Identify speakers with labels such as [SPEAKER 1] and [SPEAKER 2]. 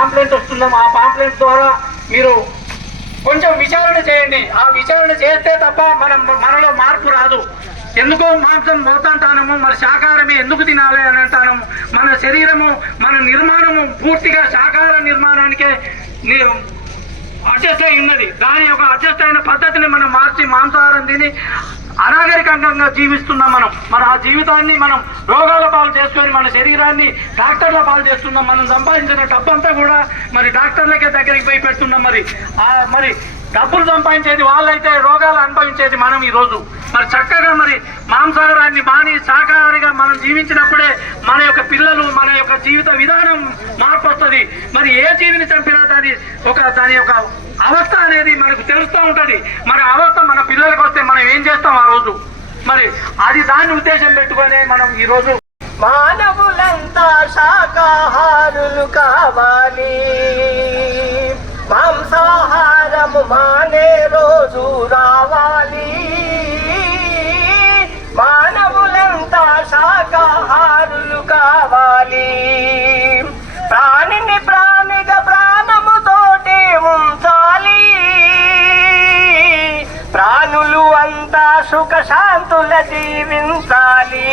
[SPEAKER 1] Pamphlet తెలియజేస్తున్నాం ఆ pamphlet ద్వారా మీరు కొంచెం విచారణ చేయండి. ఆ విచారణ చేస్తే తప్ప మనం మనలో మార్పు రాదు. ఎందుకో మాంసం పోతుంటానము మన శాకాహారమే ఎందుకు తినాలి అని అంటాము మన శరీరము మన నిర్మాణము పూర్తిగా శాకాహార నిర్మాణానికే అడ్జస్ట్ అయి ఉన్నది. దాని యొక్క అడ్జస్ట్ అయిన పద్ధతిని మనం మార్చి మాంసాహారం తిని అనాగరికంగా జీవిస్తున్నాం మనం మన ఆ జీవితాన్ని మనం రోగాల పాలు చేసుకొని మన శరీరాన్ని డాక్టర్ల పాలు చేస్తున్నాం మనం సంపాదించిన డబ్బంతా కూడా మరి డాక్టర్లకే దగ్గరికి పోయి పెడుతున్నాం మరి. ఆ మరి డబ్బులు సంపాదించేది వాళ్ళైతే రోగాలు అనుభవించేది మనం ఈ రోజు మరి చక్కగా మరి మాంసాహారాన్ని మాని శాకాహారిగా మనం జీవించినప్పుడే మన యొక్క పిల్లలు మన యొక్క జీవిత విధానం మార్పు వస్తుంది మరి ఏ జీవిని చంపినా దాని ఒక దాని యొక్క అవస్థ అనేది మనకు తెలుస్తూ ఉంటుంది. మరి అవస్థ మన పిల్లలకు వస్తే రోజు. మరి అది దాన్ని ఉద్దేశం పెట్టుకొని మనం ఈ రోజు
[SPEAKER 2] మానవులంతా శాకాహారులు కావాలి. మాంసాహారము మానే రోజు రావాలి. సుఖ శాంతుల జీవించాలి